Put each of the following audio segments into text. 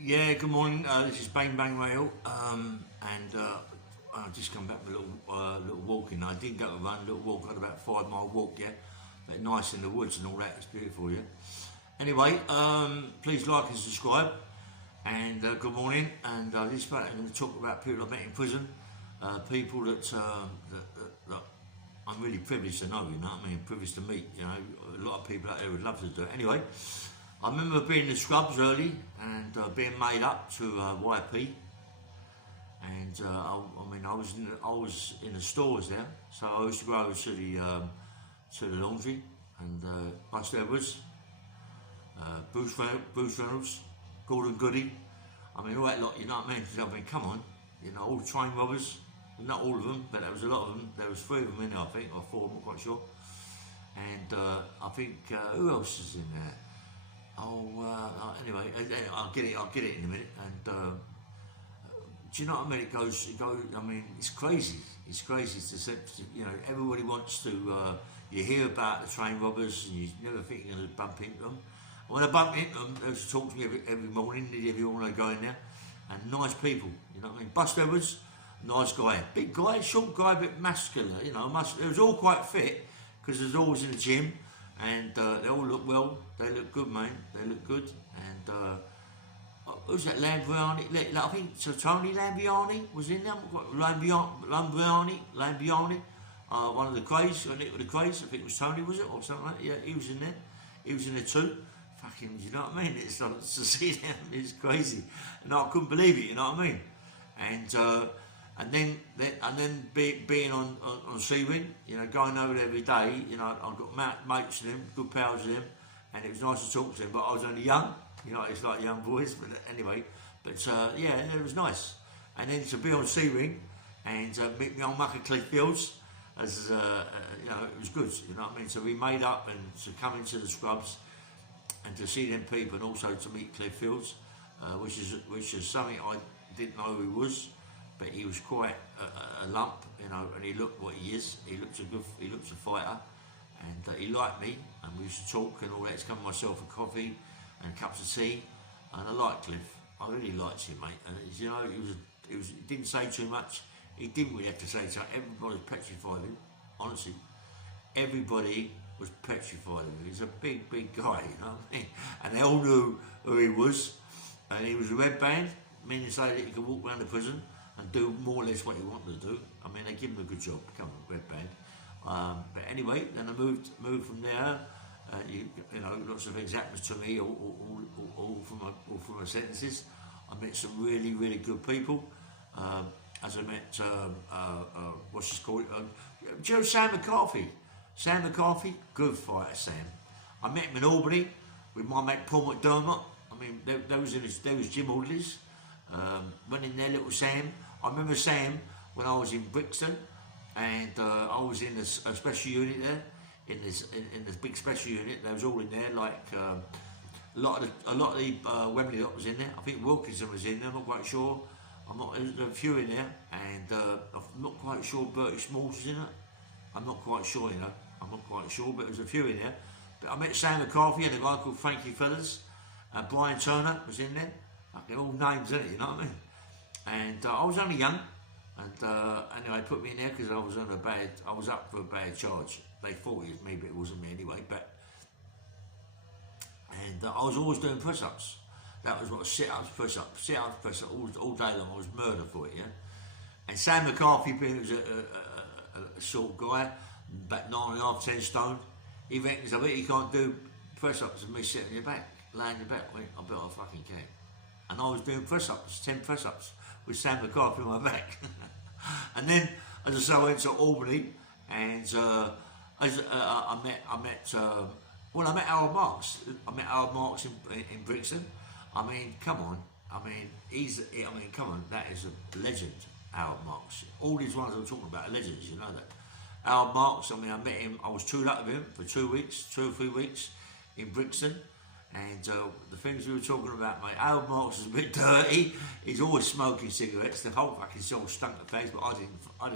Yeah, good morning. This is Bang Bang Rail, and I just come back from a little walking. I didn't go to run, a little walk. I had about 5 mile walk. Yeah, but nice in the woods and all that. It's beautiful. Yeah. Anyway, please like and subscribe. And good morning. And this I'm going to talk about people I met in prison, people that I'm really privileged to know. You know what I mean? Privileged to meet. You know, a lot of people out there would love to do it. Anyway. I remember being in the scrubs early and being made up to YP, and I was in the stores there, so I used to go over to the laundry and Buster Edwards, Bruce Reynolds, Gordon Goody. I mean all that lot, you know what I mean? I mean, come on, you know, all the train robbers. Not all of them, but there was a lot of them. There was 3 of them in there, I think, or 4. I'm not quite sure. And I think who else is in there? Anyway, I'll get it in a minute. And do you know what I mean? It goes. I mean, it's crazy. It's crazy you know, everybody wants to. You hear about the train robbers, and you never think you're going to bump into them. When I bump into them, they used to talk to me every morning. Every morning I go in there, and nice people. You know what I mean? Buster Edwards, nice guy, big guy, short guy, a bit muscular. You know, It was all quite fit because there's always in the gym. And they all look well. They look good, man. They look good. And who's that? Lambriani. I think so. Tony Lambriani was in there. Lambriani. One of the Crays. I think it was the Crays. I think it was Tony, was it, or something like that? Yeah, he was in there. He was in there too. Fucking, you know what I mean? It's to see them. It's crazy. And I couldn't believe it. You know what I mean? And then being on Seawing, you know, going over there every day, you know, I've got mates with him, good pals with him, and it was nice to talk to him. But I was only young, you know, it's like young boys. But anyway, yeah, it was nice. And then to be on Seawing and meet me on Mucker Cliff Fields, as you know, it was good. You know what I mean? So we made up and to come into the scrubs and to see them people, and also to meet Cliff Fields, which is something I didn't know who he was. But he was quite a lump, you know, and he looked what he is. He looks a fighter, and he liked me, and we used to talk and all that. To come myself a coffee and cups of tea, and I liked Cliff. I really liked him, mate. And you know, he didn't say too much. He didn't really have to say something. Everybody was petrified of him. Honestly, everybody was petrified of him. He's a big guy, you know what I mean? And they all knew who he was. And he was a red band, meaning to say that he could walk around the prison and do more or less what he wanted to do. I mean, they give him a good job. Come on, red band. But anyway, then I moved from there. You know, lots of things happened to me, all from my sentences. I met some really good people. As I met, what's his called? Sam McCarthy. Sam McCarthy, good fighter, Sam. I met him in Albany with my mate Paul McDermott. I mean, there was Jim Audley's. Went in there, little Sam. I remember Sam when I was in Brixton, and I was in a special unit there. In this big special unit, they was all in there. Like a lot of the Wembley lot was in there. I think Wilkinson was in there. I'm not quite sure. There's a few in there, and I'm not quite sure Bertie Smalls was in it. I'm not quite sure, you know. I'm not quite sure, but there's a few in there. But I met Sam McCarthy and a guy called Frankie Fellas. Brian Turner was in there. Like, all names in it, you know what I mean? And I was only young, and anyway, they put me in there because I was up for a bad charge. They thought it was me, but it wasn't me anyway. And I was always doing press-ups. That was what sit-ups, press-ups, all day long. I was murder for it, yeah. And Sam McCarthy, being was a short guy, about 9.5, 10 stone. He reckons, I bet he can't do press-ups with me sitting on your back, laying on your back. I bet I fucking can. And I was doing press-ups, 10 press-ups with Sam McCarthy on my back. And then, as I say, I went to Albany, and I met Harold Marks. I met Harold Marks in Brixton. I mean, come on. I mean, come on. That is a legend, Harold Marks. All these ones I'm talking about are legends, you know that. Harold Marks, I mean, I met him. I was tooled up with him for 2 or 3 weeks in Brixton. And the things we were talking about, mate, Harold Marks is a bit dirty. He's always smoking cigarettes. The whole fucking cell stunk the face, but I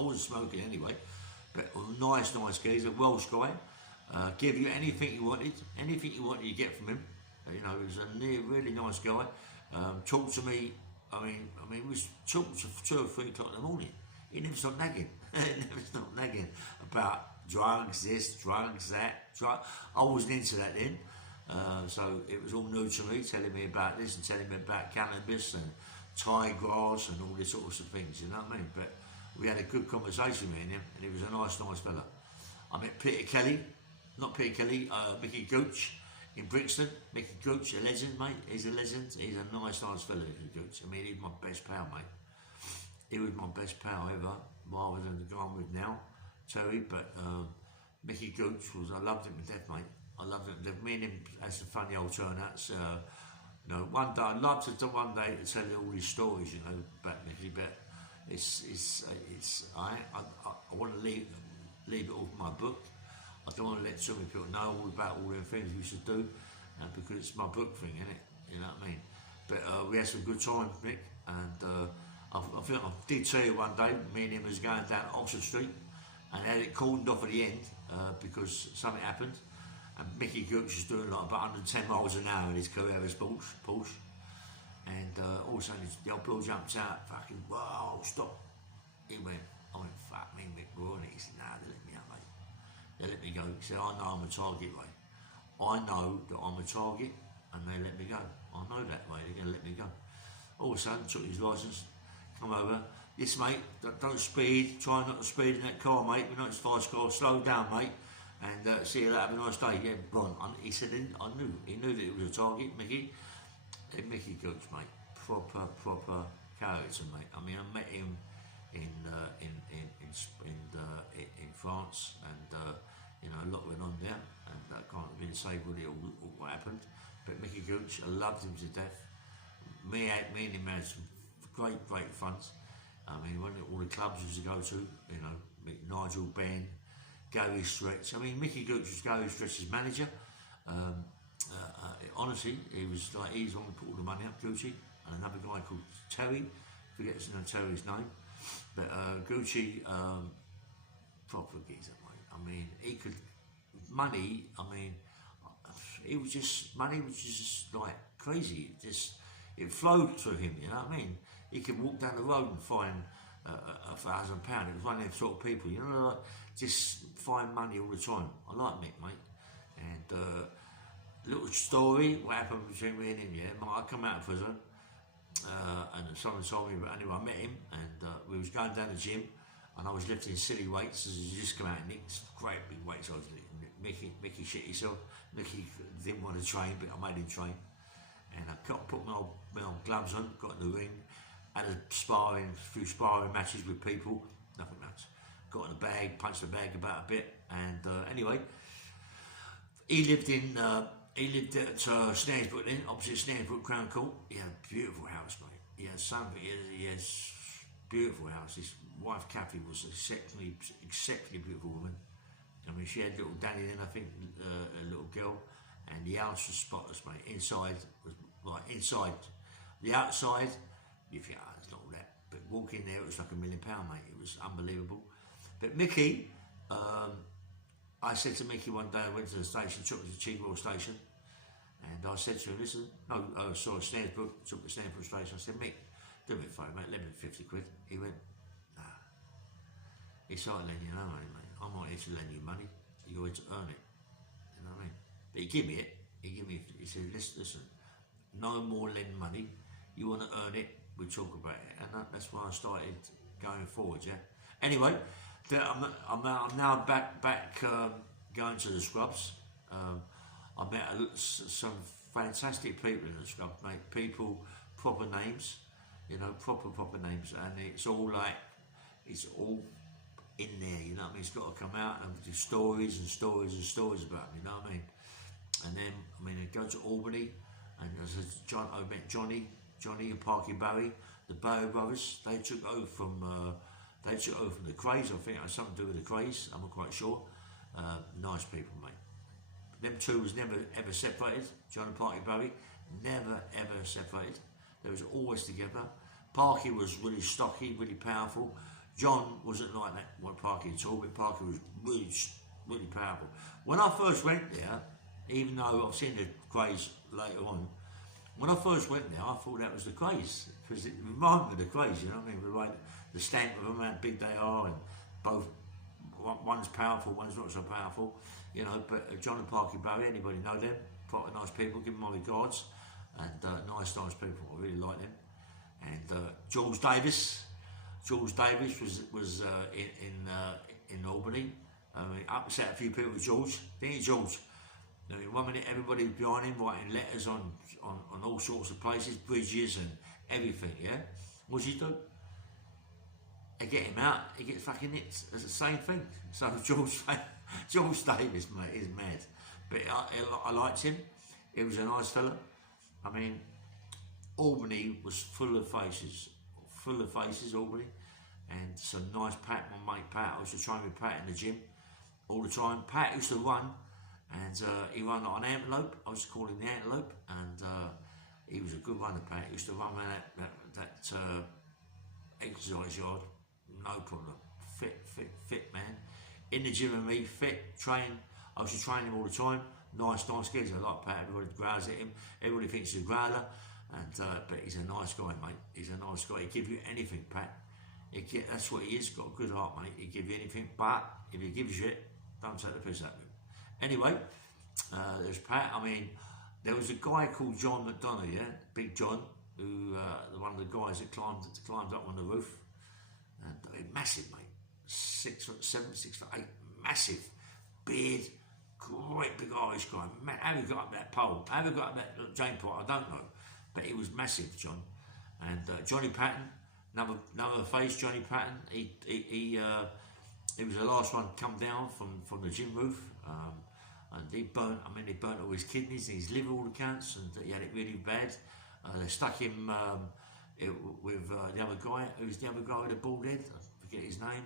wasn't smoking anyway. But a nice geezer, Welsh guy. Give you anything you wanted, you get from him. You know, he was a really nice guy. Talked to me. I mean, it was talking to 2 or 3 o'clock in the morning. He never stopped nagging. He never stopped nagging about drugs, this, drugs, that. I wasn't into that then. So it was all new to me, telling me about this and telling me about cannabis and Thai grass and all these sorts of things, you know what I mean? But we had a good conversation with him, and he was a nice fella. I met Peter Kelly, not Peter Kelly, Mickey Gooch in Brixton. Mickey Gooch, a legend, mate. He's a legend. He's a nice fella, Mickey Gooch. I mean, he's my best pal, mate. He was my best pal ever, rather than the guy I'm with now, Terry. But Mickey Gooch I loved him to death, mate. I loved him to death. Me and him had some funny old turnouts. You know, one day I'd love to do one day to tell you all these stories, you know, about Mickey, but I want to leave it all in my book. I don't want to let so many people know all about all the things we should do, because it's my book thing, isn't it? You know what I mean? But we had some good time, Mick, and I think I did tell you one day, me and him was going down Oxford Street, and had it cordoned off at the end because something happened. And Mickey Gooch was doing like about 110 miles an hour in his Carrera's Porsche. And all of a sudden the old bloke jumped out, fucking, whoa, stop. I went, fuck me, Mick, bro. And he said, nah, they let me out, mate. They let me go. He said, I know I'm a target, mate. I know that I'm a target, and they let me go. I know that, mate, they're going to let me go. All of a sudden, took his licence, come over. Yes, mate, don't speed. Try not to speed in that car, mate. We're not as fast car. Slow down, mate. And see you later, have a nice day. Yeah, Ron. He said he knew that it was a target, Mickey. And Mickey Gooch, mate, proper character, mate. I mean, I met him in France, and you know, a lot went on there, and I can't really say really all what happened. But Mickey Gooch, I loved him to death. Me and him had some great funs. I mean, all the clubs we used to go to, you know, Nigel Ben, Gary Stretch. I mean, Mickey Gooch was Gary Stretch's manager. Honestly, he's the one who put all the money up, Gucci, and another guy called Terry, forget Terry's name, but Gucci, proper geezer, mate. I mean, he could, money, I mean, money was just like crazy. It flowed through him, you know what I mean? He could walk down the road and find £1,000. It was one of them sort of people, you know, like, just find money all the time. I like Mick, mate. And little story, what happened between me and him, yeah. I come out of prison, and someone told me, but anyway, I met him, and we was going down the gym, and I was lifting silly weights, as he just come out and nicked great big weights. I was Mickey shit himself. Mickey didn't want to train, but I made him train. And I put my old gloves on, got in the ring, had a few sparring matches with people, nothing much. Got in the bag, punched the bag about a bit, and anyway, he lived at Snaresbrook then, opposite Snaresbrook Crown Court. He had a beautiful house, mate. He had something, he has beautiful house. His wife Carthy was exceptionally beautiful woman. I mean, she had little Danny then, I think, a little girl, and the house was spotless, mate. Inside was like inside. The outside, you think, it's not all that. But walking there, it was like £1 million, mate. It was unbelievable. But Mickey, I said to Mickey one day, I went to the station, took me to Chigwell station, and I said to him, listen, Snaresbrook, took the Snaresbrook station. I said, Mick, do me a favour, mate, lend me 50 quid. He went, nah. He started lending you no money, mate. I'm not here to lend you money. You're here to earn it. You know what I mean? But he gave me it. He said, listen, no more lend money. You want to earn it, we talk about it. And that's why I started going forward, yeah? Anyway, I'm now back going to the scrubs. I met some fantastic people in the scrubs, mate. People, proper names, you know, proper names. And it's all in there, you know what I mean? It's got to come out and do stories about me, you know what I mean? And then, I mean, I go to Albany, and I met Johnny and Parky Barry, the Barry brothers. They took over from the Craze. I think it had something to do with the Craze. I'm not quite sure. Nice people, mate. Them two was never ever separated. John and Parky Barry, never ever separated. They was always together. Parky was really stocky, really powerful. John wasn't like that, what Parky at all, but Parky was really powerful. When I first went there, even though I've seen the Craze later on, When I first went there, I thought that was the craze, because it reminded me of the craze, you know what I mean? With like the stamp of them, how big they are, and both, one's powerful, one's not so powerful, you know. But John and Parky Barry, anybody know them? Quite nice people, give them my regards, and nice people, I really like them. And George Davis was in Albany. I mean, upset a few people with George. Didn't you, George? I mean, 1 minute everybody was behind him writing letters on all sorts of places, bridges and everything, yeah? What's he do? They get him out, he gets fucking nicked. It's the same thing. So George Davis, mate, is mad. But I liked him. He was a nice fella. I mean, Albany was full of faces, Albany. And some nice Pat, my mate Pat. I used to train with Pat in the gym all the time. Pat used to run, and he ran like an antelope. I used to call him the antelope, and he was a good runner, Pat. He used to run around that exercise yard, no problem. Fit man. In the gym with me, fit, train. I used to train him all the time. Nice kids. I like Pat. Everybody growls at him. Everybody thinks he's a growler, and but he's a nice guy, mate. He's a nice guy. He'll give you anything, Pat. That's what he is. Got a good heart, mate. He'll give you anything, but if he gives you it, don't take the piss out of him. Anyway, there's Pat. I mean, there was a guy called John McDonough, yeah, Big John, who one of the guys that climbed up on the roof, and massive, mate, 6'7", 6'8", massive, beard, great big Irish guy. Man, how he got up that pole? How he got up that Jane pot? I don't know, but he was massive, John. And Johnny Patton, another face, Johnny Patton. He was the last one to come down from the gym roof, and he burnt all his kidneys and his liver, all accounts, and he had it really bad. They stuck him with the other guy. Who's the other guy with the bald head? I forget his name.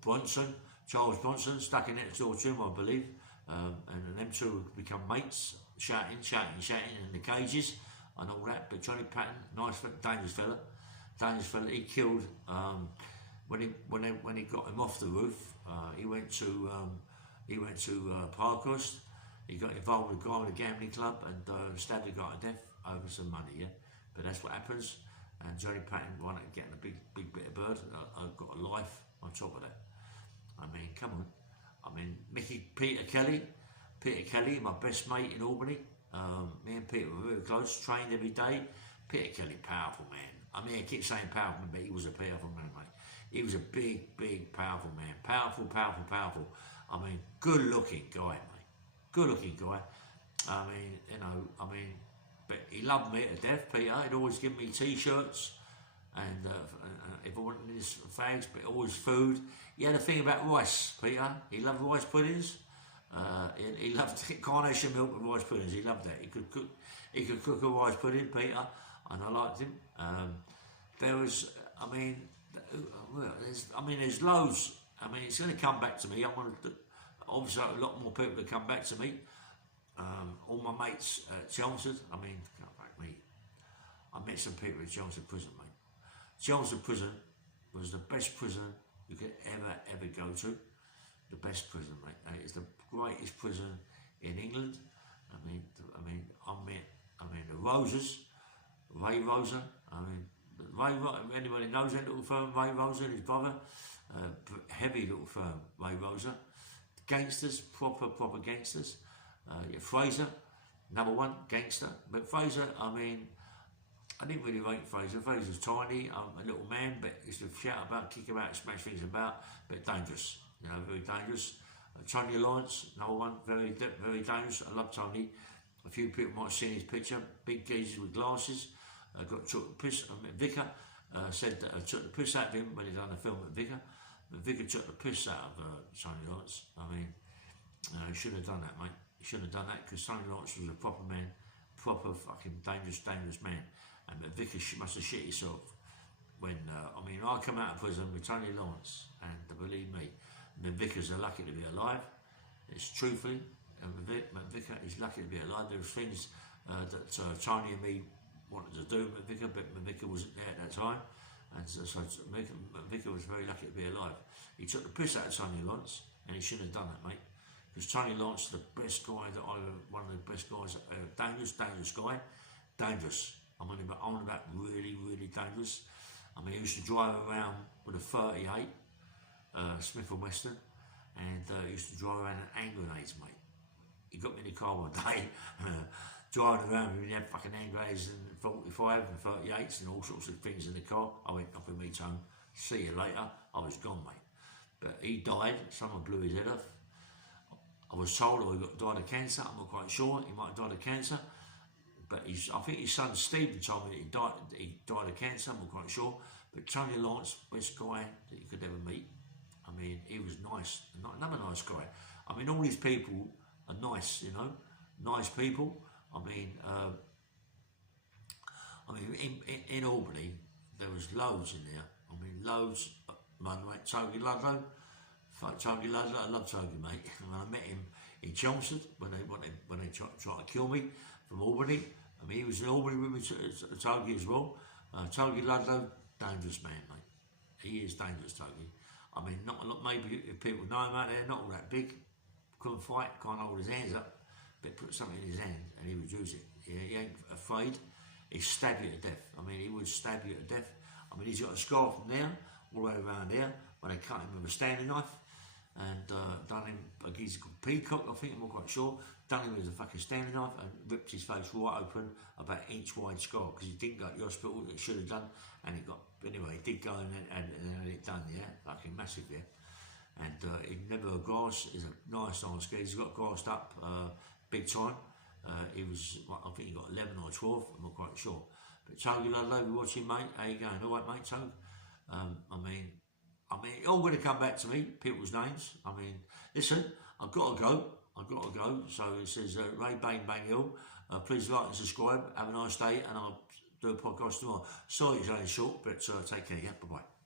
Bronson, Charles Bronson, stuck in next door to him, I believe. And them two become mates, shouting in the cages and all that. But Johnny Patton, nice, dangerous fella. He killed when he got him off the roof. He went to Parkhurst. He got involved with a guy with a gambling club and stabbed the guy to death over some money. Yeah, but that's what happens. And Johnny Patton wanted to get a big bit of bird. I've got a life on top of that. I mean, come on. I mean, Peter Kelly, my best mate in Albany. Me and Peter were very close, trained every day. Peter Kelly, powerful man. I mean, I keep saying powerful, but he was a powerful man, mate. He was a big, powerful man. Powerful. I mean, good looking guy, mate. Good looking guy. I mean, but he loved me to death, Peter. He'd always give me t-shirts, and if I wanted his fags, but always food. He had a thing about rice, Peter. He loved rice puddings. He loved carnation milk with rice puddings. He loved that. He could cook a rice pudding, Peter, and I liked him. There's loads. I mean, it's going to come back to me. I want to, obviously, a lot more people to come back to me. All my mates at Chelmsford. I mean, I met some people at Chelmsford Prison, mate. Chelmsford Prison was the best prison you could ever go to. The best prison, mate. It's the greatest prison in England. I mean, the Roses, Ray Rosa. Anybody knows that little firm, Ray Rosa and his brother? Heavy little firm, Ray Rosa. Gangsters, proper gangsters. FRASER, number one gangster. But FRASER, I mean, I didn't really rate FRASER. FRASER's tiny, a little man, but used to shout about, kick about, smash things about, but dangerous. You know, very dangerous. Tony Alliance, number one, very dangerous. I love Tony. A few people might have seen his picture. Big geezers with glasses. Took the piss. Vicar said that I took the piss out of him when he done the film at Vicar. But Vicar took the piss out of Tony Alliance. I mean, he shouldn't have done that, mate. He shouldn't have done that, because Tony Alliance was a proper man, proper fucking dangerous man. And Vicar must have shit himself when I come out of prison with Tony Lawrence, and believe me, the Vicars are lucky to be alive. It's truthfully, Vicar is lucky to be alive. There were things that Tony and me wanted to do with Vicar, but Vicar wasn't there at that time, and so Vicar was very lucky to be alive. He took the piss out of Tony Lawrence, and he shouldn't have done that, mate. because Tony Lance is the best guy one of the best guys, dangerous guy, dangerous. I'm on about really, really dangerous. I mean, he used to drive around with a 38 Smith & Wesson, and he used to drive around with hand grenades, mate. He got me in the car one day, driving around with that fucking hand grenades and 45 and 38s and all sorts of things in the car. I went up with me home. See you later. I was gone, mate. But he died. Someone blew his head off. I was told he died of cancer. I'm not quite sure. He might have died of cancer. But I think his son Stephen told me that he died of cancer. I'm not quite sure. But Tony Lance, best guy that you could ever meet. I mean, he was nice. Another nice guy. I mean, all these people are nice, you know, nice people. I mean, in Albany, there was loads in there. I mean, loads. My mate Toby Ludlow. Fuck Toby Ludlow. I love Toby, mate. When I met him in Chelmsford, when they tried to kill me from Albany. I mean, he was in Albany with me, Toby as well. Toby Ludlow, dangerous man, mate. He is dangerous, Toby. I mean, not a lot. Maybe if people know him out there, not all that big. Couldn't fight, can't hold his hands up, but put something in his hand and he would use it. He ain't afraid. He'd stab you to death. I mean, he would stab you to death. I mean, he's got a scar from there, all the way around there, where they cut him with a Stanley knife and done him, like he's called Peacock, I think, I'm not quite sure, done him with a fucking Stanley knife and ripped his face right open, about an inch wide scar, because he didn't go to the hospital, it should have done, and it got, anyway, he did go and had it done, yeah, fucking massive, yeah. And he never had grass. He's a nice guy. He's got grassed up big time. He was, I think he got 11 or 12. I'm not quite sure. But Toby Ludlow, we watching, mate. How you going? All right, mate, Toby. I mean, it's all going to come back to me. People's names. I mean, listen, I've got to go. So it says Ray Bang Bang Hill. Please like and subscribe. Have a nice day, and I'll do a podcast tomorrow. Sorry it's only short, but take care. Yeah, bye bye.